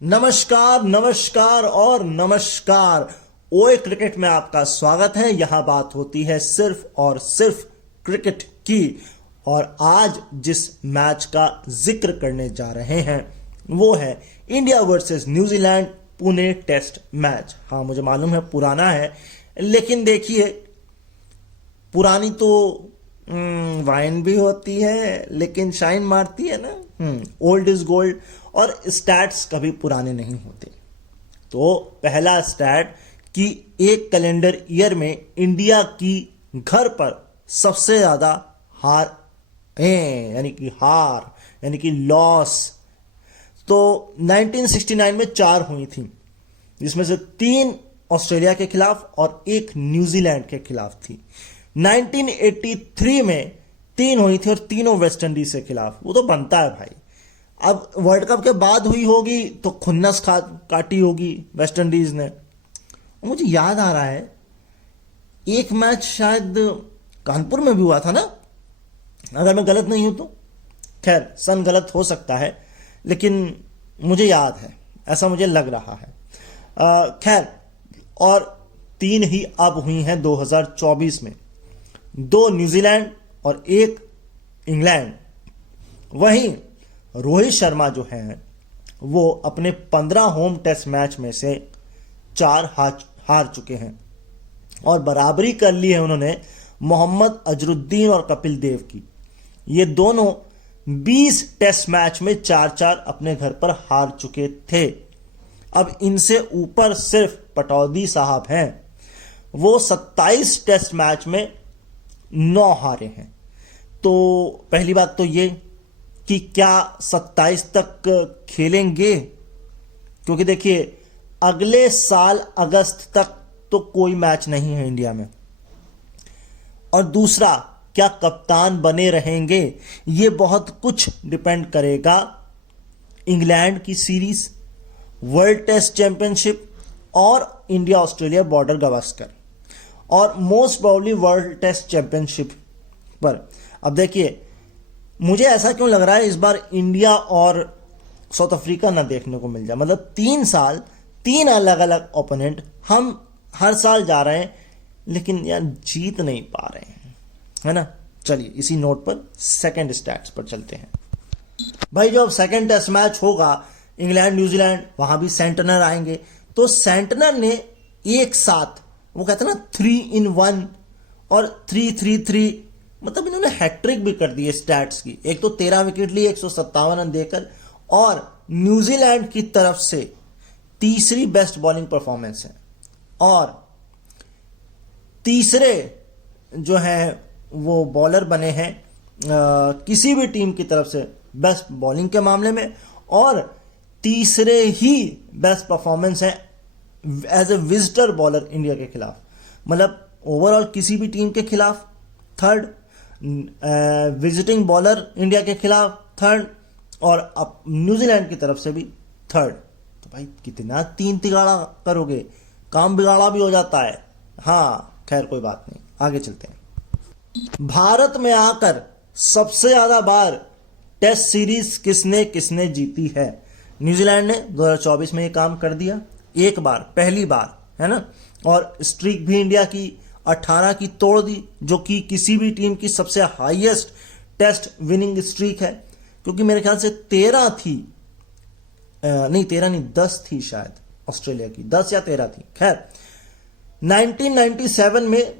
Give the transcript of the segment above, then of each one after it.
नमस्कार नमस्कार और नमस्कार। ओए क्रिकेट में आपका स्वागत है। यहां बात होती है सिर्फ और सिर्फ क्रिकेट की। और आज जिस मैच का जिक्र करने जा रहे हैं वो है India versus New Zealand Pune test match. हाँ, मुझे मालूम है पुराना है, लेकिन देखिए पुरानी तो वाइन भी होती है लेकिन शाइन मारती है ना। ओल्ड इज गोल्ड और स्टैट्स कभी पुराने नहीं होते। तो पहला स्टैट कि एक कैलेंडर ईयर में इंडिया की घर पर सबसे ज्यादा हार यानी कि लॉस, तो 1969 में 4 हुई थी, जिसमें से 3 ऑस्ट्रेलिया के खिलाफ और 1 न्यूजीलैंड के खिलाफ थी। 1983 में 3 हुई थी और तीनों वेस्ट इंडीज के खिलाफ। वो तो बनता है भाई। अब वर्ल्ड कप के बाद हुई होगी तो खुन्नस काटी होगी वेस्ट इंडीज ने। मुझे याद आ रहा है एक मैच शायद कानपुर में भी हुआ था ना, अगर मैं गलत नहीं हूं तो। खैर, सन गलत हो सकता है लेकिन मुझे याद है, ऐसा मुझे लग रहा है। खैर, और 3 ही अब हुई हैं 2024 में, 2 न्यूजीलैंड और 1 इंग्लैंड। वहीं रोहित शर्मा जो हैं वो अपने 15 होम टेस्ट मैच में से 4 हार चुके हैं और बराबरी कर ली है उन्होंने मोहम्मद अजरुद्दीन और कपिल देव की। ये दोनों 20 टेस्ट मैच में 4-4 अपने घर पर हार चुके थे। अब इनसे ऊपर सिर्फ पटौदी साहब हैं, वो 27 टेस्ट मैच में 9 हारे हैं। तो पहली बात तो ये कि क्या 27 तक खेलेंगे, क्योंकि देखिए अगले साल अगस्त तक तो कोई मैच नहीं है इंडिया में। और दूसरा, क्या कप्तान बने रहेंगे, ये बहुत कुछ डिपेंड करेगा इंग्लैंड की सीरीज, वर्ल्ड टेस्ट चैंपियनशिप और इंडिया ऑस्ट्रेलिया बॉर्डर गावस्कर और most probably world test championship पर। अब देखिए, मुझे ऐसा क्यों लग रहा है इस बार इंडिया और साउथ अफ्रीका ना देखने को मिल जाए। मतलब 3 साल 3 अलग अलग ओपोनेंट, हम हर साल जा रहे हैं लेकिन यार जीत नहीं पा रहे हैं, है ना। चलिए इसी नोट पर सेकंड स्टैट्स पर चलते हैं। भाई जब सेकंड टेस्ट मैच होगा इंग्लैंड न्यूजीलैंड, वहां भी सेंटनर आएंगे। तो सेंटनर ने एक साथ, वो कहते हैं ना 3 in 1 और 3-3-3, मतलब इन्होंने हैट्रिक भी कर दी है स्टैट्स की। एक तो 13 विकेट लिए 157 रन देकर, और न्यूजीलैंड की तरफ से तीसरी बेस्ट बॉलिंग परफॉर्मेंस है। और तीसरे जो है वो बॉलर बने हैं किसी भी टीम की तरफ से बेस्ट बॉलिंग के मामले में, और तीसरे ही बेस्ट परफॉर्मेंस है as a visitor bowler India के खिलाफ। मतलब ओवरऑल किसी भी टीम के खिलाफ थर्ड, विजिटिंग बॉलर इंडिया के खिलाफ थर्ड, और अब न्यूजीलैंड की तरफ से भी थर्ड। तो भाई कितना 3 तिगाड़ा करोगे, काम बिगाड़ा भी हो जाता है। हाँ खैर कोई बात नहीं, आगे चलते हैं। भारत में आकर सबसे ज्यादा बार टेस्ट सीरीज किसने किसने जीती है? न्यूजीलैंड ने 2024 में ये काम कर दिया, एक बार, पहली बार, है ना। और स्ट्रीक भी इंडिया की 18 की तोड़ दी, जो कि किसी भी टीम की सबसे हाईएस्ट टेस्ट विनिंग स्ट्रीक है, क्योंकि मेरे ख्याल से 13 थी, नहीं 13 नहीं 10 थी शायद ऑस्ट्रेलिया की, 10 या 13 थी। खैर 1997 में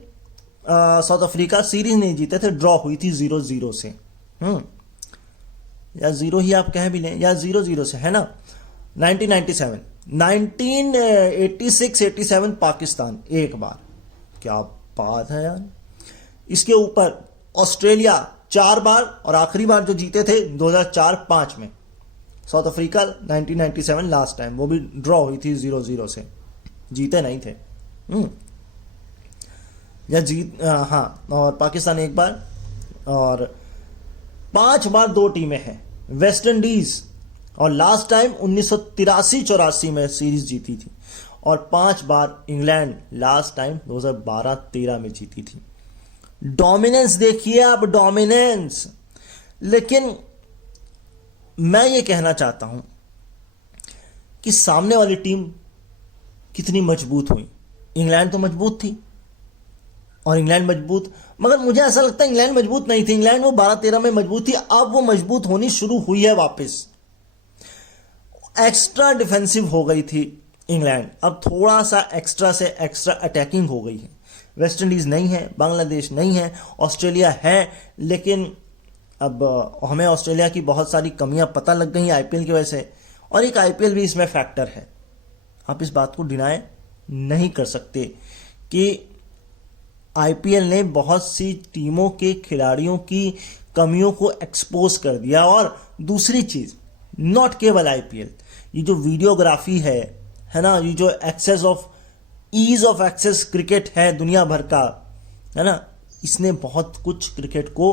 साउथ अफ्रीका सीरीज नहीं जीते थे, ड्रॉ हुई थी 0-0 से। या 0 ही आप कह भी लें, या 0-0 से, है ना। 1997, 1986-87 पाकिस्तान एक बार, क्या बात है यार। इसके ऊपर ऑस्ट्रेलिया 4 बार, और आखिरी बार जो जीते थे 2004-05 में। साउथ अफ्रीका 1997 लास्ट टाइम, वो भी ड्रॉ हुई थी 0-0 से, जीते नहीं थे। या जीत, हाँ, और पाकिस्तान एक बार, और 5 बार 2 टीमें हैं वेस्ट इंडीज, और लास्ट टाइम 1983-84 में सीरीज जीती थी, और 5 बार इंग्लैंड लास्ट टाइम 2012-13 में जीती थी। डोमिनेंस देखिए आप, डोमिनेंस। लेकिन मैं ये कहना चाहता हूं कि कि सामने वाली टीम कितनी मजबूत हुई। इंग्लैंड तो मजबूत थी, और इंग्लैंड मजबूत, मगर मुझे ऐसा लगता है इंग्लैंड मजबूत नहीं थी। इंग्लैंड वो 12-13 में मजबूत थी, अब वो मजबूत होनी शुरू हुई है वापस। एक्स्ट्रा डिफेंसिव हो गई थी इंग्लैंड, अब थोड़ा सा एक्स्ट्रा से एक्स्ट्रा अटैकिंग हो गई है। वेस्ट इंडीज नहीं है, बांग्लादेश नहीं है, ऑस्ट्रेलिया है, लेकिन अब हमें ऑस्ट्रेलिया की बहुत सारी कमियां पता लग गई आईपीएल की वजह से, और एक आईपीएल भी इसमें फैक्टर है। आप इस बात को डिनाई नहीं कर सकते कि आईपीएल ने बहुत सी टीमों के खिलाड़ियों की कमियों को एक्सपोज कर दिया। और दूसरी चीज, नॉट केवल आईपीएल, ये जो वीडियोग्राफी है ना, ये जो access of ease of access cricket है दुनिया भर का, है ना, इसने बहुत कुछ क्रिकेट को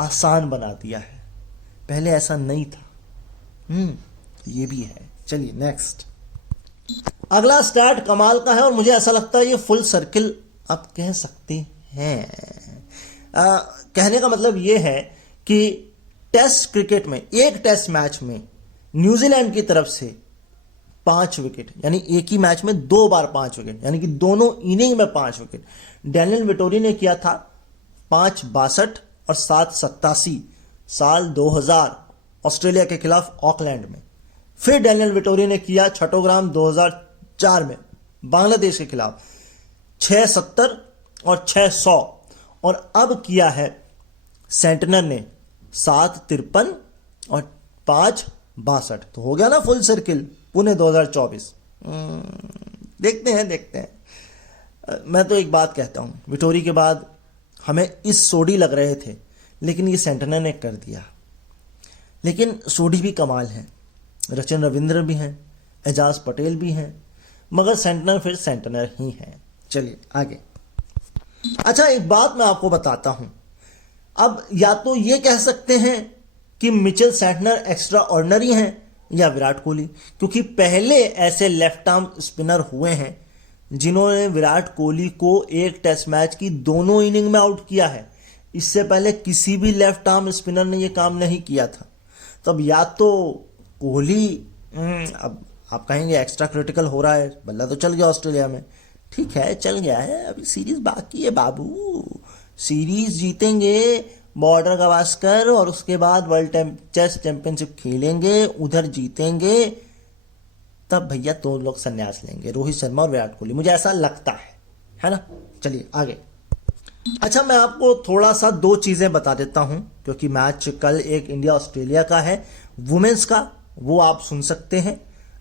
आसान बना दिया है। पहले ऐसा नहीं था। ये भी है। चलिए नेक्स्ट, अगला स्टार्ट कमाल का है, और मुझे ऐसा लगता है ये फुल सर्किल आप कह सकते हैं। कहने का मतलब ये है कि टेस्ट क्रिकेट में, एक टेस्ट मैच में न्यूजीलैंड की तरफ से 5 विकेट, यानी एक ही मैच में 2 बार 5 विकेट, यानी कि दोनों इनिंग में 5 विकेट डैनियल विटोरी ने किया था। 5-62 और 7-87 साल 2000 ऑस्ट्रेलिया के खिलाफ ऑकलैंड में। फिर डैनियल विटोरी ने किया छठोग्राम 2004 में बांग्लादेश के खिलाफ 6-70 और 6-100, और अब किया है सेंटनर ने 7-53 और 5-62। तो हो गया ना फुल सर्किल, पुणे 2024। देखते हैं। मैं तो एक बात कहता हूं, विटोरी के बाद हमें इस सोडी लग रहे थे, लेकिन ये सेंटनर ने कर दिया। लेकिन सोडी भी कमाल है, रचिन रविंद्र भी हैं, एजाज पटेल भी हैं, मगर सेंटनर फिर सेंटनर ही हैं। चलिए आगे। अच्छा, एक बात मैं आपको बताता हूं। अब या तो ये कह सकते हैं कि मिचेल सेंटनर एक्स्ट्रा ऑर्डिनरी हैं, या विराट कोहली, क्योंकि पहले ऐसे लेफ्ट आर्म स्पिनर हुए हैं जिन्होंने विराट कोहली को एक टेस्ट मैच की दोनों इनिंग में आउट किया है। इससे पहले किसी भी लेफ्ट आर्म स्पिनर ने यह काम नहीं किया था। तब या तो कोहली, अब आप कहेंगे एक्स्ट्रा क्रिटिकल हो रहा है, बल्ला तो चल गया ऑस्ट्रेलिया में, ठीक है चल गया है, अभी सीरीज बाकी है बाबू, सीरीज जीतेंगे बॉर्डर गावस्कर, और उसके बाद वर्ल्ड चेस चैंपियनशिप खेलेंगे, उधर जीतेंगे, तब भैया तो लोग संन्यास लेंगे, रोहित शर्मा और विराट कोहली, मुझे ऐसा लगता है ना। चलिए आगे। अच्छा, मैं आपको थोड़ा सा 2 चीजें बता देता हूं, क्योंकि मैच कल एक इंडिया ऑस्ट्रेलिया का है वुमेन्स का, वो आप सुन सकते हैं,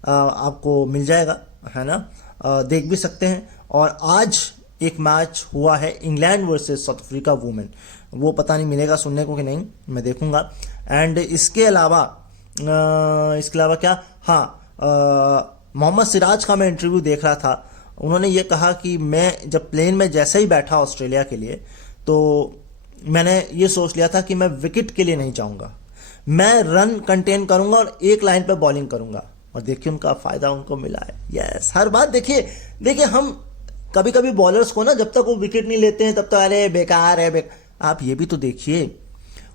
आपको मिल जाएगा, है ना, देख भी सकते हैं। और आज एक मैच हुआ है England versus south Africa women, वो पता नहीं मिलेगा सुनने को कि नहीं, मैं देखूंगा। एंड इसके अलावा क्या, हाँ, मोहम्मद सिराज का मैं इंटरव्यू देख रहा था। उन्होंने ये कहा कि मैं जब प्लेन में जैसे ही बैठा ऑस्ट्रेलिया के लिए, तो मैंने ये सोच लिया था कि मैं विकेट के लिए नहीं जाऊंगा, मैं रन कंटेन करूंगा और एक लाइन पे बॉलिंग करूंगा। और देखिए उनका फायदा उनको मिला है। यस, हर बात देखिए हम कभी कभी बॉलर्स को ना, जब तक वो विकेट नहीं लेते हैं तब तक अरे बेकार है, आप ये भी तो देखिए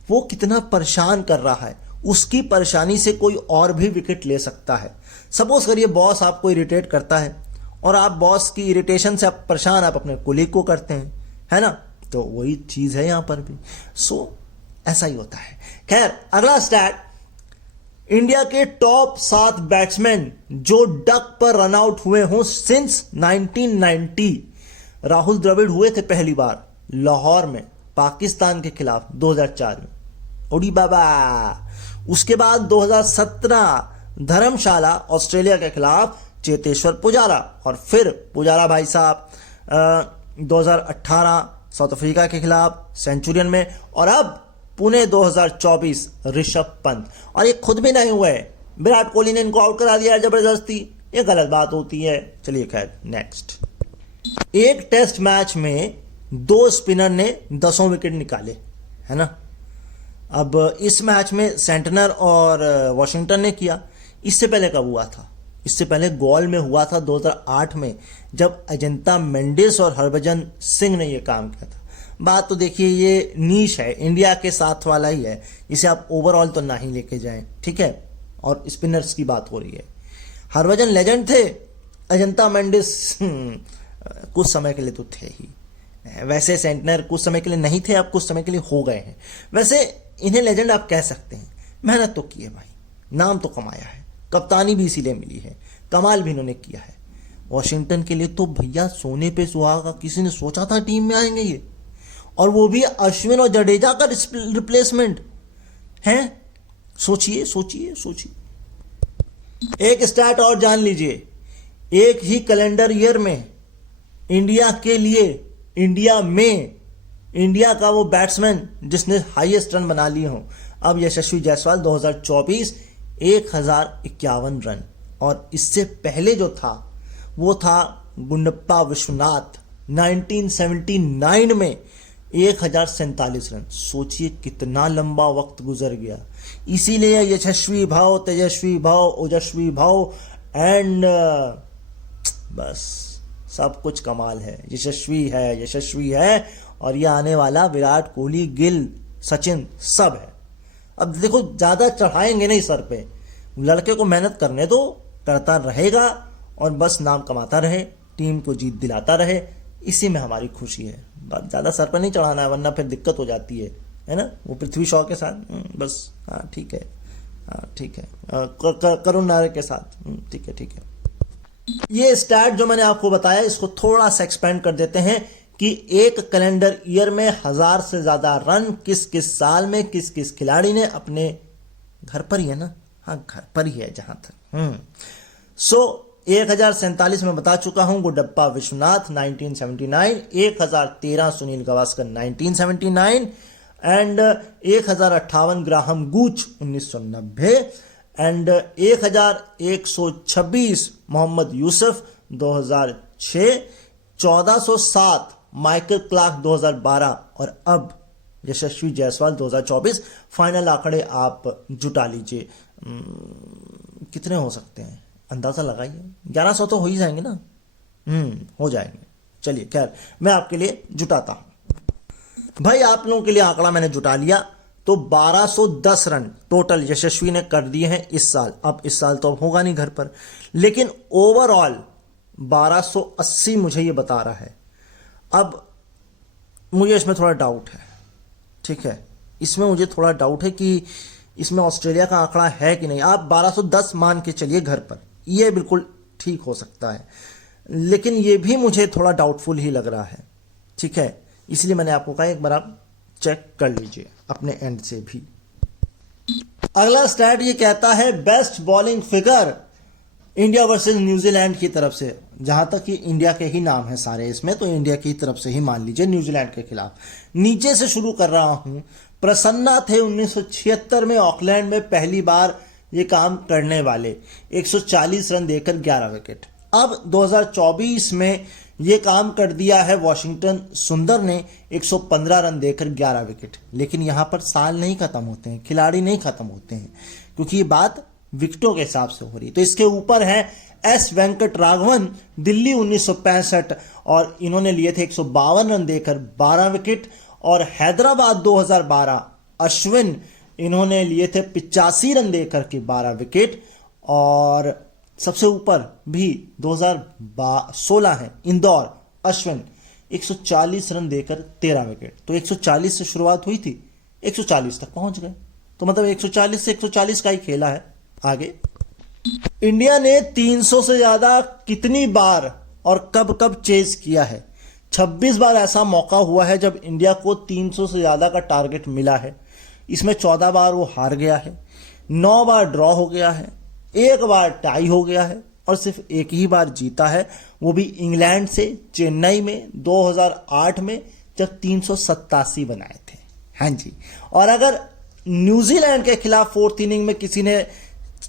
वो कितना परेशान कर रहा है, उसकी परेशानी से कोई और भी विकेट ले सकता है। सपोज करिए बॉस आपको इरिटेट करता है, और आप बॉस की इरिटेशन से आप परेशान, आप अपने कोलीग को करते हैं, है ना, तो वही चीज है यहां पर भी। सो ऐसा ही होता है। खैर, अगला स्टैट, इंडिया के टॉप 7 बैट्समैन जो डक पर रन आउट हुए हों सिंस 1990। राहुल द्रविड़ हुए थे पहली बार लाहौर में पाकिस्तान के खिलाफ 2004 में, ओडी बाबा। उसके बाद 2017 धर्मशाला ऑस्ट्रेलिया के खिलाफ चेतेश्वर पुजारा, और फिर पुजारा भाई साहब 2018 साउथ अफ्रीका के खिलाफ सेंचुरियन में, और अब पुणे 2024 ऋषभ पंत। और ये खुद भी नहीं हुए, विराट कोहली ने इनको आउट करा दिया जबरदस्ती, ये गलत बात होती है। चलिए खैर नेक्स्ट। एक टेस्ट मैच में 2 स्पिनर ने 10 विकेट निकाले, है ना। अब इस मैच में सेंटनर और वॉशिंगटन ने किया। इससे पहले कब हुआ था? इससे पहले गॉल में हुआ था 2008 में, जब अजंता मेंडिस और हरभजन सिंह ने यह काम किया था। बात तो देखिए ये नीश है, इंडिया के साथ वाला ही है, इसे आप ओवरऑल तो ना ही लेके जाएं, ठीक है। और स्पिनर्स की बात हो रही है। हरभजन लेजेंड थे, अजंता मेंडिस कुछ समय के लिए तो थे ही, वैसे सेंटनर कुछ समय के लिए नहीं थे, अब कुछ समय के लिए हो गए हैं। वैसे इन्हें लेजेंड आप कह सकते हैं, मेहनत तो की है भाई, नाम तो कमाया है, कप्तानी भी इसीलिए मिली है, कमाल भी इन्होंने किया है। वॉशिंगटन के लिए तो भैया सोने पे सुहागा, किसी ने सोचा था टीम में आएंगे ये, और वो भी अश्विन और जडेजा का रिप्लेसमेंट है। सोचिए सोचिए सोचिए। एक स्टार्ट और जान लीजिए, एक ही कैलेंडर ईयर में इंडिया के लिए, इंडिया का वो बैट्समैन जिसने हाईएस्ट रन बना लिए हों, अब यशस्वी जायसवाल 2024 1051 रन, और इससे पहले जो था वो था गुंडप्पा विश्वनाथ 1979 में 1047 रन। सोचिए कितना लंबा वक्त गुजर गया। इसीलिए यशस्वी भव, तेजस्वी भव, ओजस्वी भव एंड बस सब कुछ कमाल है। यशस्वी है और ये आने वाला विराट कोहली, गिल, सचिन सब है। अब देखो ज्यादा चढ़ाएंगे नहीं सर पे, लड़के को मेहनत करने दो, करता रहेगा और बस नाम कमाता रहे, टीम को जीत दिलाता रहे, इसी में हमारी खुशी है। ज्यादा सर पर नहीं चढ़ाना है, वरना फिर दिक्कत हो जाती है ना। वो पृथ्वी शॉ के साथ बस, हाँ ठीक है, हाँ ठीक है, करुण नायर के साथ ठीक है। ये स्टैट जो मैंने आपको बताया, इसको थोड़ा सा एक्सपेंड कर देते हैं कि एक कैलेंडर ईयर में 1000 से ज्यादा रन किस किस साल में किस किस खिलाड़ी ने अपने घर पर ही है ना, हाँ घर पर ही है जहां तक। 1047 में बता चुका हूं, Gundappa Viswanath 1979, 1013 Sunil Gavaskar 1979 and 1058 Graham Gooch 1990 and 1126 Mohammad Yousuf 2006, 1407 Michael Clarke 2012 और अब यशस्वी जायसवाल 2024। फाइनल आंकड़े आप जुटा लीजिए, कितने हो सकते हैं अंदाजा लगाइए। 1100 तो हो ही जाएंगे ना, हो जाएंगे। चलिए खैर, मैं आपके लिए जुटाता हूं भाई। आप लोगों के लिए आंकड़ा मैंने जुटा लिया, तो 1210 रन टोटल यशस्वी ने कर दिए हैं इस साल। अब इस साल तो अब होगा नहीं घर पर, लेकिन ओवरऑल 1280 मुझे ये बता रहा है। अब मुझे इसमें थोड़ा डाउट है, ठीक है, इसमें मुझे थोड़ा डाउट है कि इसमें ऑस्ट्रेलिया का आंकड़ा है कि नहीं। आप 1210 मान के चलिए घर पर, ये बिल्कुल ठीक हो सकता है, लेकिन ये भी मुझे थोड़ा डाउटफुल ही लग रहा है, ठीक है। इसलिए मैंने आपको कहा एक बार आप चेक कर लीजिए अपने एंड से भी। अगला स्टैट ये कहता है best bowling figure India versus New Zealand की तरफ से। जहां तक कि इंडिया के ही नाम है सारे इसमें, तो इंडिया की तरफ से ही मान लीजिए न्यूजीलैंड के खिलाफ। नीचे से शुरू कर रहा हूं। प्रसन्ना थे 1976 में ऑकलैंड में पहली बार ये काम करने वाले, 140 रन देकर 11 विकेट। अब 2024 में ये काम कर दिया है वॉशिंगटन सुंदर ने, 115 रन देकर 11 विकेट। लेकिन यहां पर साल नहीं खत्म होते हैं, खिलाड़ी नहीं खत्म होते हैं, क्योंकि ये बात विकेटों के हिसाब से हो रही। तो इसके ऊपर है एस वेंकट राघवन, दिल्ली 1965, और इन्होंने लिए थे 152 रन देकर 12 विकेट। और हैदराबाद 2012 अश्विन, इन्होंने लिए थे 85 रन देकर के 12 विकेट। और सबसे ऊपर भी 2016 है इंदौर अश्विन, 140 रन देकर 13 विकेट। तो 140 से शुरुआत हुई थी, 140 तक पहुंच गए। तो मतलब 140 से 140 का ही खेला है। आगे इंडिया ने 300 से ज्यादा कितनी बार और कब कब चेज किया है? 26 बार ऐसा मौका हुआ है जब इंडिया को 300 से ज्यादा का टारगेट मिला है। इसमें 14 बार वो हार गया है, 9 बार ड्रॉ हो गया है, 1 बार टाई हो गया है और सिर्फ एक ही बार जीता है, वो भी इंग्लैंड से चेन्नई में 2008 में जब 387 बनाए थे। हाँ जी। और अगर न्यूजीलैंड के खिलाफ 4th इनिंग में किसी ने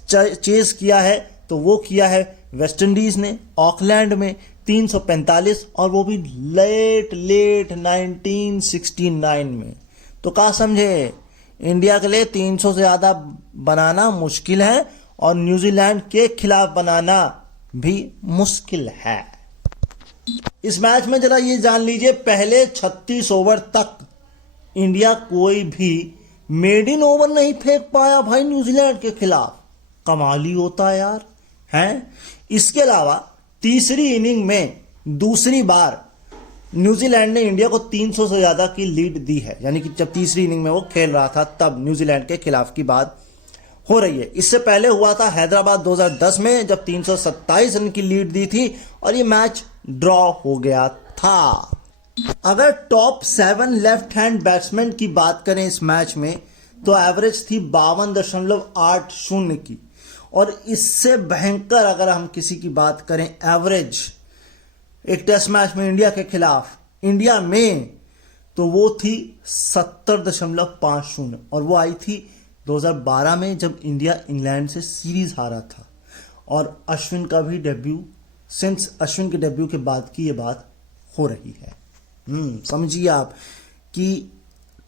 चेस किया है तो वो किया है वेस्ट इंडीज ने ऑकलैंड में 345, और वो भी लेट 1969 में। तो क्या समझे, इंडिया के लिए 300 से ज्यादा बनाना मुश्किल है और न्यूजीलैंड के खिलाफ बनाना भी मुश्किल है। इस मैच में जरा ये जान लीजिए, पहले 36 ओवर तक इंडिया कोई भी मेड इन ओवर नहीं फेंक पाया भाई न्यूजीलैंड के खिलाफ। कमाल ही होता है यार, हैं। इसके अलावा तीसरी इनिंग में दूसरी बार न्यूजीलैंड ने इंडिया को 300 से ज्यादा की लीड दी है, यानी कि जब तीसरी इनिंग में वो खेल रहा था तब न्यूजीलैंड के खिलाफ की बात हो रही है। इससे पहले हुआ था हैदराबाद 2010 में जब 327 रन की लीड दी थी और ये मैच ड्रॉ हो गया था। अगर टॉप 7 लेफ्ट हैंड बैट्समैन की बात करें इस मैच में तो एवरेज थी 52.80 की, और इससे भयंकर अगर हम किसी की बात करें एवरेज एक टेस्ट मैच में इंडिया के खिलाफ इंडिया में, तो वो थी 70.50, और वो आई थी 2012 में जब इंडिया इंग्लैंड से सीरीज हारा था। और अश्विन का भी डेब्यू, सिंस अश्विन के डेब्यू के बाद की ये बात हो रही है। समझिए आप कि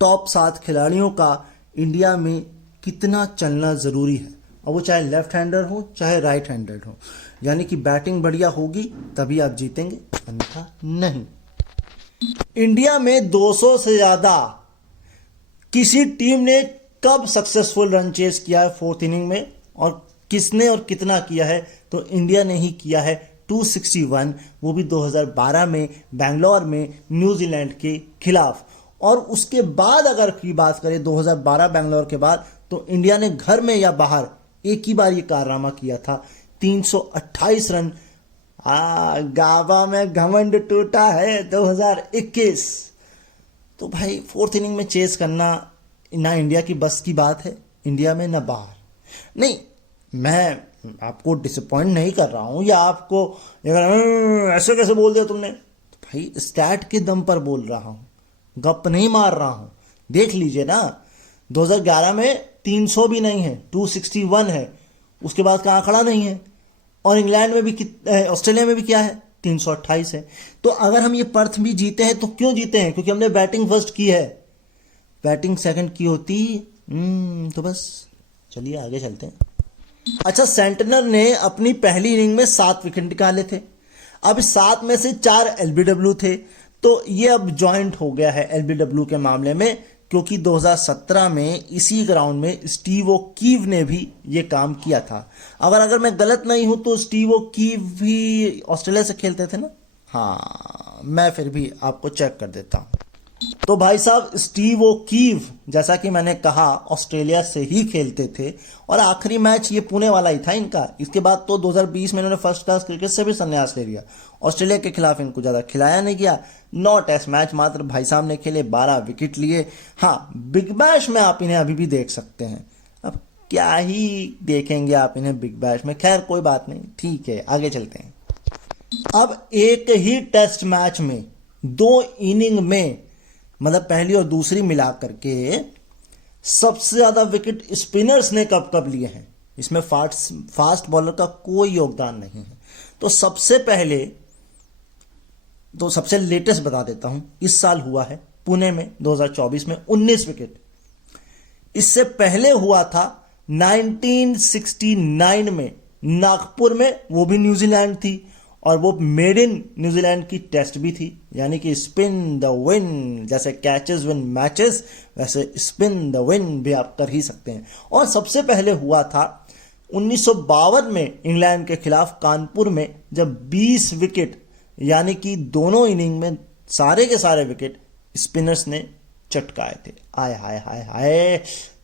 टॉप 7 खिलाड़ियों का इंडिया में कितना चलना जरूरी है, और वो चाहे लेफ्ट हैंडर हो चाहे राइट हैंडर हो, यानी कि बैटिंग बढ़िया होगी तभी आप जीतेंगे, अन्यथा नहीं। इंडिया में 200 से ज्यादा किसी टीम ने कब सक्सेसफुल रन चेस किया है 4th इनिंग में, और किसने और कितना किया है, तो इंडिया ने ही किया है 261, वो भी 2012 में बैंगलोर में न्यूजीलैंड के खिलाफ। और उसके बाद अगर की बात करें 2012 बैंगलोर के बाद, तो इंडिया ने घर में या बाहर एक ही बार ये कारनामा किया था, 328 रन। गावा में घमंड टूटा है 2021। तो भाई 4th इनिंग में चेस करना ना इंडिया की बस की बात है, इंडिया में ना बाहर। नहीं, मैं आपको डिसअपॉइंट नहीं कर रहा हूं या आपको ऐसे कैसे बोल दिया तुमने, तो भाई स्टैट के दम पर बोल रहा हूं, गप नहीं मार रहा हूं। देख लीजिए ना, 2011 में 300 भी नहीं है, 261 है, उसके बाद कहां खड़ा नहीं है। और इंग्लैंड में भी, ऑस्ट्रेलिया में भी क्या है, 328 है। तो अगर हम ये पर्थ भी जीते हैं तो क्यों जीते हैं, क्योंकि हमने बैटिंग फर्स्ट की है, बैटिंग सेकंड की होती तो बस। चलिए आगे चलते हैं। अच्छा, सेंटनर ने अपनी पहली इनिंग में 7 विकेट निकाले थे। अब 7 में से 4 एलबीडब्ल्यू थे, तो ये अब ज्वाइंट हो गया है एलबीडब्ल्यू के मामले में, क्योंकि 2017 में इसी ग्राउंड में स्टीव ओकीव ने भी ये काम किया था। अगर मैं गलत नहीं हूं तो स्टीव ओकीव भी ऑस्ट्रेलिया से खेलते थे ना। हाँ, मैं फिर भी आपको चेक कर देता हूं। तो भाई साहब, स्टीव ओकीव जैसा कि मैंने कहा ऑस्ट्रेलिया से ही खेलते थे, और आखिरी मैच ये पुणे वाला ही था इनका। इसके बाद तो 2020 में इन्होंने फर्स्ट क्लास क्रिकेट से भी संन्यास ले लिया। ऑस्ट्रेलिया के खिलाफ इनको ज्यादा खिलाया नहीं गया, 9 टेस्ट मैच मात्र भाई साहब ने खेले, 12 विकेट लिए। हाँ, बिग बैश में आप इन्हें अभी भी देख सकते हैं। अब क्या ही देखेंगे आप इन्हें बिग बैश में, खैर कोई बात नहीं, ठीक है आगे चलते हैं। अब एक ही टेस्ट मैच में 2 इनिंग में, मतलब पहली और दूसरी मिलाकर के, सबसे ज्यादा विकेट स्पिनर्स ने कब कब लिए हैं, इसमें फास्ट बॉलर का कोई योगदान नहीं है। तो सबसे लेटेस्ट बता देता हूं, इस साल हुआ है पुणे में 2024 में 19 विकेट। इससे पहले हुआ था 1969 में नागपुर में, वो भी न्यूजीलैंड थी, और वो मेड इन न्यूजीलैंड की टेस्ट भी थी, यानी कि स्पिन द विन, जैसे कैचेस विन मैचेस वैसे स्पिन द विन भी आप कर ही सकते हैं। और सबसे पहले हुआ था 1952 में इंग्लैंड के खिलाफ कानपुर में, जब 20 विकेट, यानी कि दोनों इनिंग में सारे के सारे विकेट स्पिनर्स ने चटकाए थे। आय हाय हाय हाय,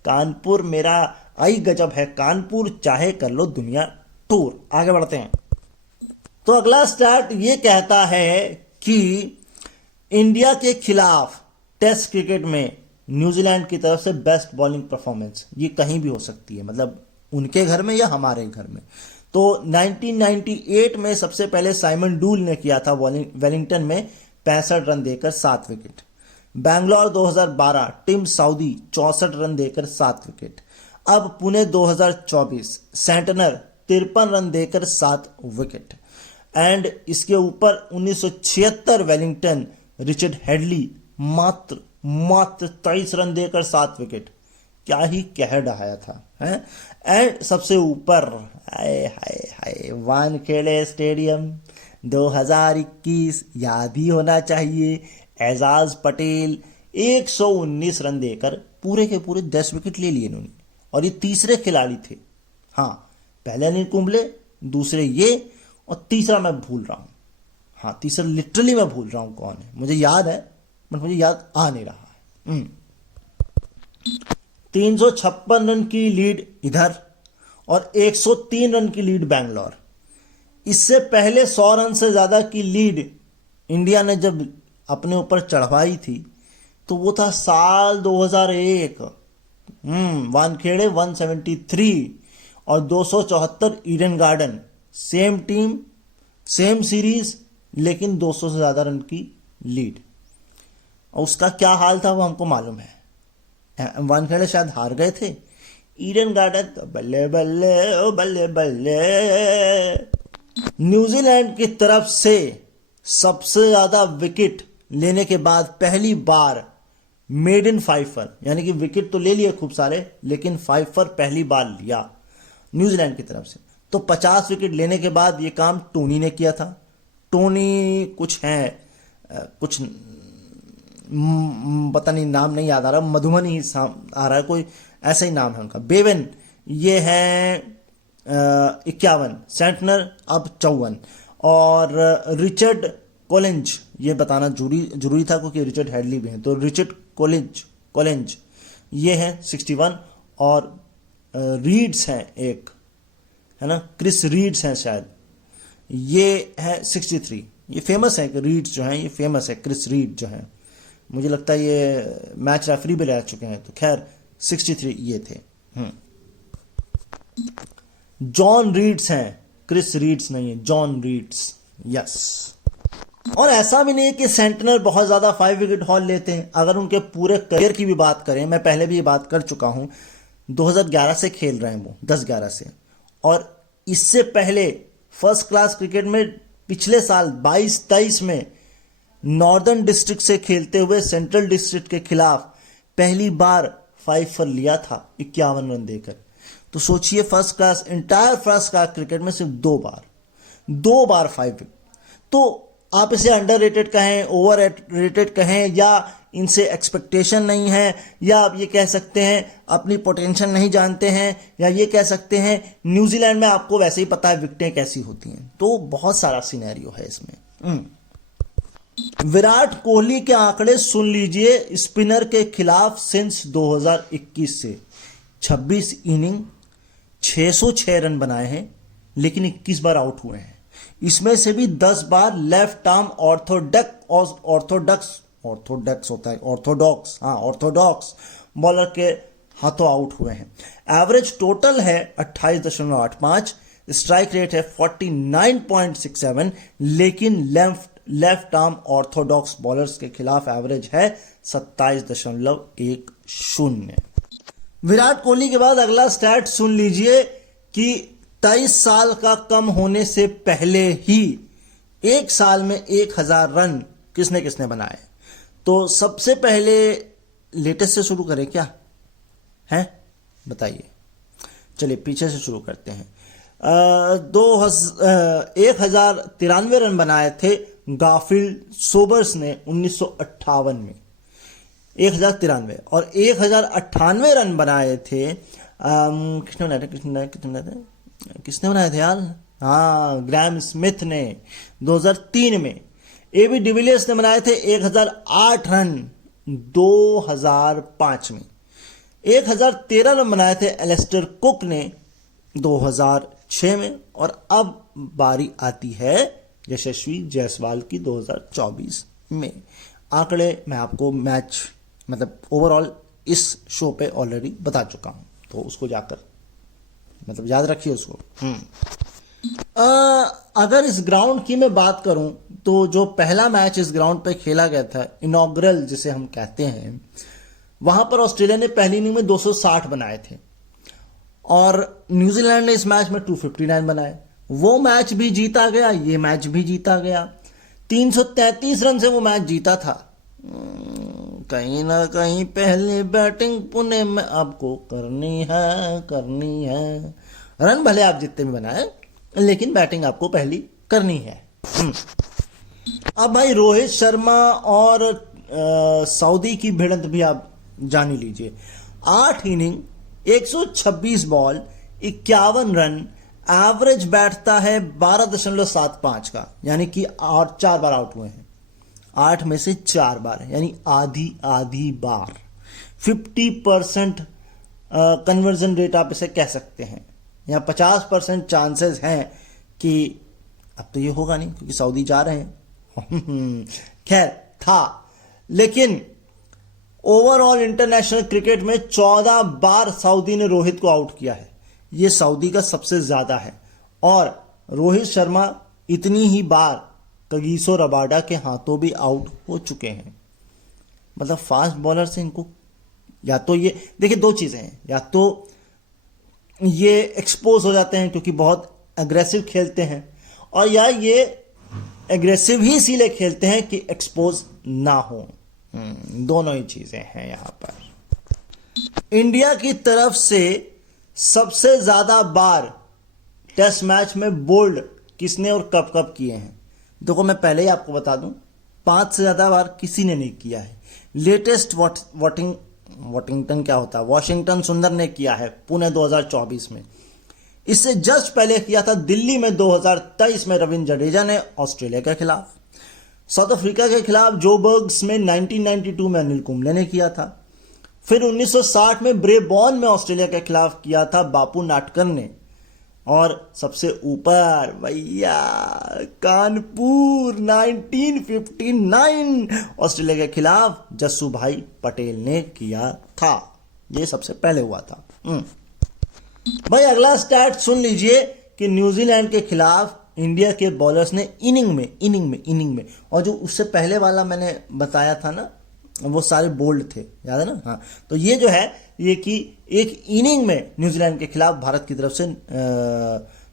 कानपुर मेरा आई गजब है, कानपुर चाहे कर लो दुनिया टूर। आगे बढ़ते हैं। तो अगला स्टार्ट ये कहता है कि इंडिया के खिलाफ टेस्ट क्रिकेट में न्यूजीलैंड की तरफ से बेस्ट बॉलिंग परफॉर्मेंस ये कहीं भी हो सकती है, मतलब उनके घर में या हमारे घर में। तो 1998 में सबसे पहले साइमन डूल ने किया था वेलिंगटन में 65 रन देकर 7 wicket. Bangalore 2012 Tim Southee 64 run देकर 7 विकेट। अब पुणे 2024 सेंटनर 53 रन देकर 7 विकेट। एंड इसके ऊपर 1976 वेलिंगटन रिचर्ड हेडली मात्र 23 रन देकर 7 विकेट। क्या ही कह डहाया था हैं। एंड सबसे ऊपर हाय हाय हाय वानखेड़े स्टेडियम 2021 याद ही होना चाहिए, एजाज पटेल 119 रन देकर पूरे के पूरे 10 विकेट ले लिए इन्होंने, और ये तीसरे खिलाड़ी थे। हाँ, पहले अनिल कुंबले, दूसरे ये, और तीसरा मैं भूल रहा हूं। हाँ, तीसरा लिटरली मैं भूल रहा हूं कौन है। मुझे याद है बट मुझे याद आ नहीं रहा है। 356 रन की लीड इधर और 103 रन की लीड बैंगलोर। इससे पहले 100 रन से ज्यादा की लीड इंडिया ने जब अपने ऊपर चढ़वाई थी तो वो था साल 2001। वानखेड़े 173 और 274 Eden garden. Same team, same series, लेकिन 200 से ज्यादा रन की लीड। और उसका क्या हाल था वो हमको मालूम है। वानखेड़े शायद हार गए थे, ईडन गार्डन तो बल्ले बल्ले ओ बल्ले बल्ले। न्यूजीलैंड की तरफ से सबसे ज्यादा विकेट लेने के बाद पहली बार मेडन फाइफर, यानी कि विकेट तो ले लिए खूब सारे, लेकिन फाइफर पहली बार लिया न्यूजीलैंड की तरफ से। तो 50 विकेट लेने के बाद ये काम टोनी ने किया था। टोनी कुछ है, कुछ पता नहीं, नाम नहीं याद आ रहा, मधुबन ही आ रहा है, कोई ऐसा ही नाम है उनका। बेवन ये है 51, सेंटनर अब 54, और रिचर्ड कोलिंज, ये बताना जरूरी था क्योंकि रिचर्ड हेडली भी हैं, तो रिचर्ड कोलिंज ये है 61, और रीड्स हैं एक, है ना, क्रिस रीड्स हैं शायद, ये है 63। ये फेमस है कि रीड्स जो हैं ये फेमस है, क्रिस रीड जो है, मुझे लगता है ये मैच रेफरी भी रह चुके हैं। तो खैर 63 ये थे। जॉन रीड्स हैं, क्रिस रीड्स नहीं है, जॉन रीड्स, यस। और ऐसा भी नहीं है कि सेंटनर बहुत ज्यादा 5 विकेट हॉल लेते हैं। अगर उनके पूरे करियर की भी बात करें, मैं पहले भी ये बात कर चुका हूं, 2011 से खेल रहे हैं वो, 10-11 से, और इससे पहले फर्स्ट क्लास क्रिकेट में पिछले साल 22-23 में नॉर्दर्न डिस्ट्रिक्ट से खेलते हुए सेंट्रल डिस्ट्रिक्ट के खिलाफ पहली बार 5 पर लिया था 51 रन देकर। तो सोचिए, इंटायर फर्स्ट क्लास क्रिकेट में सिर्फ दो बार 5 विकेट। तो आप इसे अंडररेटेड कहें, ओवर रेटेड कहें, या इनसे एक्सपेक्टेशन नहीं है, या आप ये कह सकते हैं अपनी पोटेंशियल नहीं जानते हैं, या ये कह सकते हैं न्यूजीलैंड में आपको वैसे ही पता है विकेटें कैसी होती हैं। तो बहुत सारा सिनेरियो है इसमें। विराट कोहली के आंकड़े सुन लीजिए स्पिनर के खिलाफ सिंस 2021 से 26 इनिंग 606 रन बनाए हैं, लेकिन 21 बार आउट हुए हैं। इसमें से भी 10 बार लेफ्ट आर्म ऑर्थोडॉक्स बॉलर के हाथों आउट हुए हैं। एवरेज टोटल है 28.85, स्ट्राइक रेट है 49.67, लेकिन लेफ्ट आर्म ऑर्थोडॉक्स बॉलर्स के खिलाफ एवरेज है 27.10। विराट कोहली के बाद अगला स्टैट सुन लीजिए कि 23 साल का कम होने से पहले ही एक साल में 1000 रन किसने किसने बनाए। तो सबसे पहले लेटेस्ट से शुरू करें क्या है, बताइए। चलिए पीछे से शुरू करते हैं। 1093 रन बनाए थे गारफील्ड सोबर्स ने 1958 में, 1093, और 1098 रन बनाए थे किसने बनाए थे यार, हाँ, ग्रैम स्मिथ ने 2003 में। एबी डिविलियर्स ने बनाए थे 1008 रन 2005 में। 1013 रन बनाए थे एलिस्टर कुक ने 2006 में। और अब बारी आती है यशस्वी जायसवाल की 2024 में। आंकड़े मैं आपको ओवरऑल इस शो पे ऑलरेडी बता चुका हूं, तो उसको जाकर याद रखिए उसको। अगर इस ग्राउंड की मैं बात करूं तो जो पहला मैच इस ग्राउंड पे खेला गया था, इनॉग्रल जिसे हम कहते हैं, वहां पर ऑस्ट्रेलिया ने पहली इनिंग में 260 बनाए थे और न्यूजीलैंड ने इस मैच में 259 बनाए। वो मैच भी जीता गया, ये मैच भी जीता गया। 333 रन से वो मैच जीता था। कहीं ना कहीं पहले बैटिंग पुणे में आपको करनी है। रन भले आप जितने भी बनाए, लेकिन बैटिंग आपको पहली करनी है। अब भाई रोहित शर्मा और सऊदी की भिड़ंत भी आप जान ही लीजिए। 8 इनिंग 126 बॉल 51 रन, एवरेज बैठता है 12.75 का, यानी कि और 4 बार आउट हुए हैं, 8 में से 4 बार है, यानी आधी आधी बार। 50% कन्वर्जन रेट आप इसे कह सकते हैं, या 50% चांसेस हैं कि अब तो ये होगा नहीं क्योंकि सऊदी जा रहे हैं। खैर था, लेकिन ओवरऑल इंटरनेशनल क्रिकेट में 14 बार सऊदी ने रोहित को आउट किया है, ये सऊदी का सबसे ज्यादा है। और रोहित शर्मा इतनी ही बार कगिसो रबाडा के हाथों भी आउट हो चुके हैं। मतलब फास्ट बॉलर से इनको, या तो ये देखिए दो चीजें हैं, या तो ये एक्सपोज हो जाते हैं क्योंकि बहुत एग्रेसिव खेलते हैं, और या ये एग्रेसिव ही इसीलिए खेलते हैं कि एक्सपोज ना हो। दोनों ही चीजें हैं यहां पर। इंडिया की तरफ से सबसे ज्यादा बार टेस्ट मैच में बोल्ड किसने और कब कब किए हैं? देखो मैं पहले ही आपको बता दूं, 5 से ज्यादा बार किसी ने नहीं किया है। लेटेस्ट वॉशिंगटन क्या होता है, वॉशिंगटन सुंदर ने किया है पुणे 2024 में। इससे जस्ट पहले किया था दिल्ली में 2023 में रविंद्र जडेजा ने ऑस्ट्रेलिया के खिलाफ। साउथ अफ्रीका के खिलाफ जोबर्ग्स में 1992 में अनिल कुंबले ने किया था। फिर 1960 में ब्रेबॉर्न में ऑस्ट्रेलिया के खिलाफ किया था बापू नाटकर ने। और सबसे ऊपर भैया कानपुर 1959 ऑस्ट्रेलिया के खिलाफ जस्सू भाई पटेल ने किया था। ये सबसे पहले हुआ था। भाई अगला स्टैट सुन लीजिए कि न्यूजीलैंड के खिलाफ इंडिया के बॉलर्स ने इनिंग में और जो उससे पहले वाला मैंने बताया था ना, वो सारे बोल्ड थे, याद है ना? हाँ, तो ये जो है ये कि एक इनिंग में न्यूजीलैंड के खिलाफ भारत की तरफ से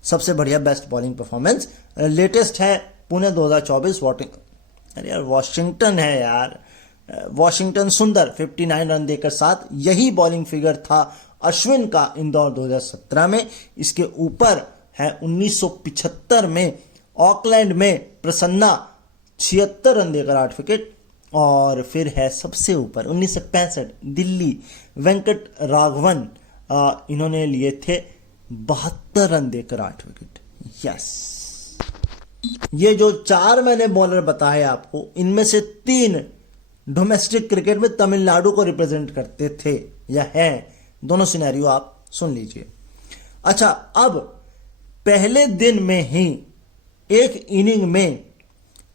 सबसे बढ़िया बेस्ट बॉलिंग परफॉर्मेंस लेटेस्ट है पुणे 2024 अरे यार वॉशिंगटन है यार, वॉशिंगटन सुंदर 59 रन देकर साथ, यही बॉलिंग फिगर था अश्विन का इंदौर 2017 में। इसके ऊपर है 1975 में ऑकलैंड में प्रसन्ना 76 रन देकर 8 विकेट। और फिर है सबसे ऊपर 1965 दिल्ली वेंकट राघवन, इन्होंने लिए थे 72 रन देकर 8 विकेट। यस, ये जो 4 मैंने बॉलर बताए आपको, इनमें से 3 डोमेस्टिक क्रिकेट में तमिलनाडु को रिप्रेजेंट करते थे या हैं। दोनों सिनेरियो आप सुन लीजिए। अच्छा, अब पहले दिन में ही एक इनिंग में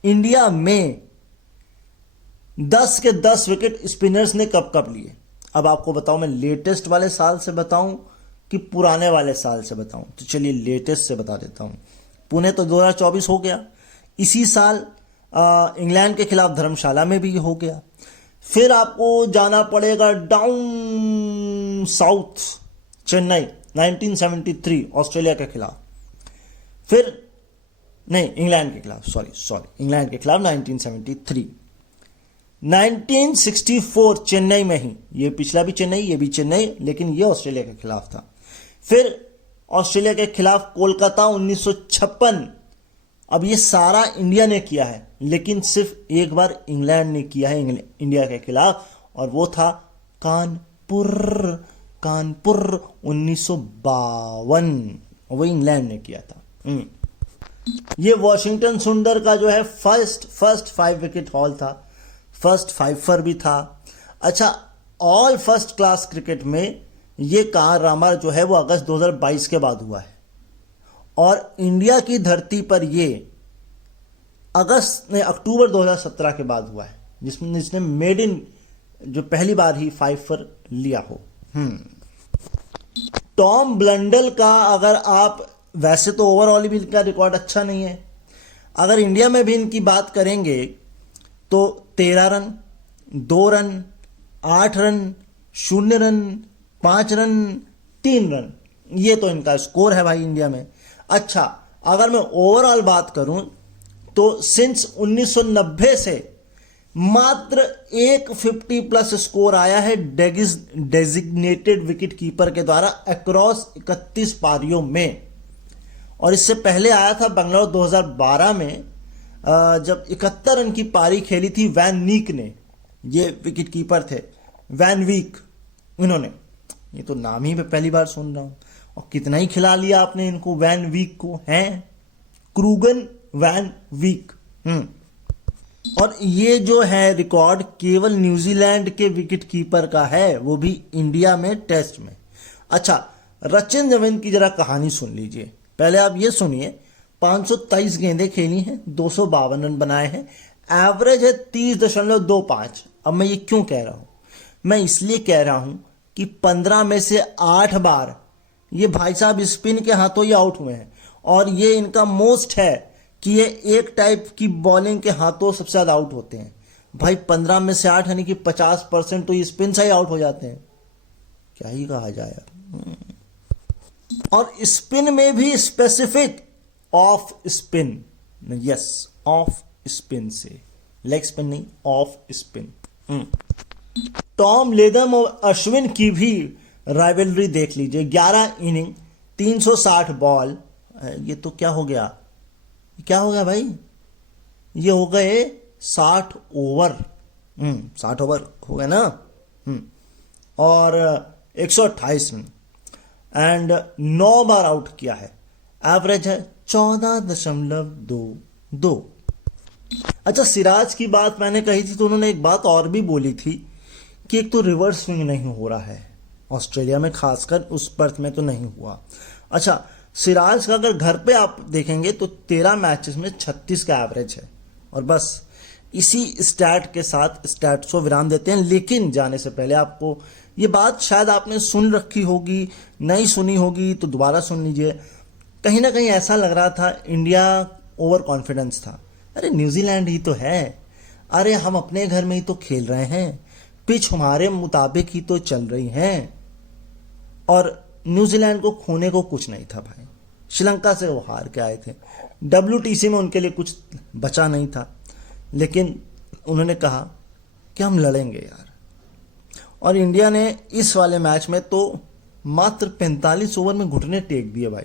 इंडिया में 10 के 10 विकेट स्पिनर्स ने कब कब लिए। अब आपको बताऊं, मैं लेटेस्ट वाले साल से बताऊं कि पुराने वाले साल से बताऊं? तो चलिए लेटेस्ट से बता देता हूं। पुणे तो 2024 हो गया, इसी साल इंग्लैंड के खिलाफ धर्मशाला में भी हो गया। फिर आपको जाना पड़ेगा डाउन साउथ, चेन्नई 1973 ऑस्ट्रेलिया के खिलाफ। फिर नहीं, इंग्लैंड के खिलाफ, सॉरी इंग्लैंड के खिलाफ 1973। 1964 चेन्नई में ही, ये पिछला भी चेन्नई, ये भी चेन्नई, लेकिन ये ऑस्ट्रेलिया के खिलाफ था। फिर ऑस्ट्रेलिया के खिलाफ कोलकाता 1956। अब ये सारा इंडिया ने किया है, लेकिन सिर्फ एक बार इंग्लैंड ने किया है इंडिया के खिलाफ, और वो था कानपुर 1952, वो इंग्लैंड ने किया था। ये वॉशिंगटन सुंदर का जो है फर्स्ट 5 विकेट हॉल था, फर्स्ट 5 भी था। अच्छा, ऑल फर्स्ट क्लास क्रिकेट में ये कारनामा जो है वो अगस्त 2022 के बाद हुआ है, और इंडिया की धरती पर ये अक्टूबर 2017 के बाद हुआ है, जिसने मेड इन जो पहली बार ही 5 लिया हो। टॉम ब्लंडल का अगर आप, वैसे तो ओवरऑल भी इनका रिकॉर्ड अच्छा नहीं है, अगर इंडिया में भी इनकी बात करेंगे तो 13 run, 2 run, 8 run, 0 run, 5 run, 3 run, ये तो इनका स्कोर है भाई इंडिया में। अच्छा, अगर मैं ओवरऑल बात करूं तो सिंस 1990 से मात्र एक 50+ स्कोर आया है डेजिग्नेटेड विकेट कीपर के द्वारा अक्रॉस 31 पारियों में। और इससे पहले आया था बंगलौर 2012 में, जब 71 रन की पारी खेली थी वैन नीक ने, ये विकेट कीपर थे वैन वीक, इन्होंने, ये तो नाम ही मैं पहली बार सुन रहा हूं। और कितना ही खिला लिया आपने इनको, वैन वीक को, हैं क्रूगन वैन वीक। और ये जो है रिकॉर्ड केवल न्यूजीलैंड के विकेट कीपर का है, वो भी इंडिया में टेस्ट में। अच्छा, रचिन रविंद्र की जरा कहानी सुन लीजिए। पहले आप ये सुनिए, 523 गेंदें खेली हैं, 252 रन बनाए हैं, एवरेज है 30.25। अब मैं ये क्यों कह रहा हूं? मैं इसलिए कह रहा हूं कि 15 में से 8 बार ये भाई साहब स्पिन के हाथों ही आउट हुए हैं, और ये इनका मोस्ट है कि ये एक टाइप की बॉलिंग के हाथों सबसे ज्यादा आउट होते हैं। भाई 15 में से 8 यानी कि 50% तो ये स्पिन से ही आउट हो जाते हैं, क्या ही कहा जाए। और स्पिन में भी specific off spin, yes off spin से, लेग स्पिन नहीं, ऑफ स्पिन। टॉम लेथम और अश्विन की भी राइवलरी देख लीजिए। 11 इनिंग, 360 बॉल। ये तो क्या हो गया, क्या हो गया भाई, ये हो गए 60 ओवर। 60 ओवर हो गए ना। और 128 रन एंड 9 बार आउट किया है। एवरेज है 14.22। अच्छा, सिराज की बात मैंने कही थी तो उन्होंने एक बात और भी बोली थी कि एक तो रिवर्स स्विंग नहीं हो रहा है ऑस्ट्रेलिया में, खासकर उस पर्थ में तो नहीं हुआ। अच्छा, सिराज का अगर घर पे आप देखेंगे तो 13 मैचेस में 36 का एवरेज है। और बस इसी स्टैट के साथ स्टैट्स को विराम देते हैं। लेकिन जाने से पहले आपको ये बात शायद आपने सुन रखी होगी, नहीं सुनी होगी तो दोबारा सुन लीजिए। कहीं ना कहीं ऐसा लग रहा था इंडिया ओवर कॉन्फिडेंस था। अरे न्यूजीलैंड ही तो है, अरे हम अपने घर में ही तो खेल रहे हैं, पिच हमारे मुताबिक ही तो चल रही है, और न्यूजीलैंड को खोने को कुछ नहीं था भाई। श्रीलंका से वो हार के आए थे, WTC में उनके लिए कुछ बचा नहीं था, लेकिन उन्होंने कहा कि हम लड़ेंगे यार। और इंडिया ने इस वाले मैच में तो मात्र 45 ओवर में घुटने टेक दिए भाई।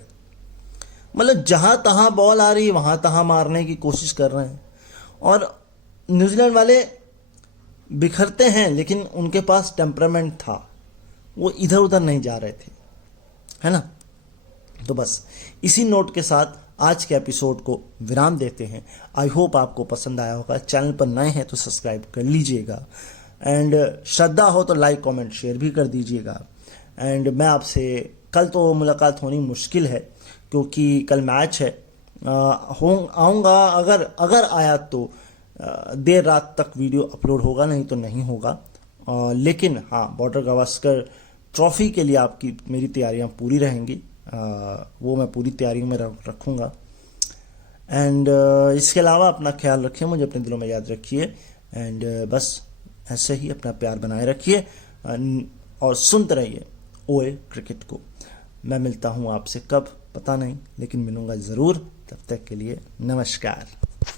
मतलब जहां तहां बॉल आ रही है वहां तहां मारने की कोशिश कर रहे हैं। और न्यूजीलैंड वाले बिखरते हैं, लेकिन उनके पास टेम्परामेंट था, वो इधर उधर नहीं जा रहे थे, है ना। तो बस इसी नोट के साथ आज के एपिसोड को विराम देते हैं। आई होप आपको पसंद आया होगा। चैनल पर नए हैं तो सब्सक्राइब कर लीजिएगा, एंड श्रद्धा हो तो लाइक कमेंट शेयर भी कर दीजिएगा। एंड मैं आपसे कल तो मुलाकात होनी मुश्किल है क्योंकि कल मैच है। आऊँगा, अगर आया तो देर रात तक वीडियो अपलोड होगा, नहीं तो नहीं होगा। लेकिन हाँ, बॉर्डर गावस्कर ट्रॉफी के लिए आपकी मेरी तैयारियां पूरी रहेंगी, वो मैं पूरी तैयारी में रखूँगा। एंड इसके अलावा अपना ख्याल रखिए, मुझे अपने दिलों में याद रखिए, एंड बस ऐसे ही अपना प्यार बनाए रखिए और सुनते रहिए ओए क्रिकेट को। मैं मिलता हूँ आपसे कब पता नहीं, लेकिन मिलूँगा ज़रूर। तब तक के लिए नमस्कार।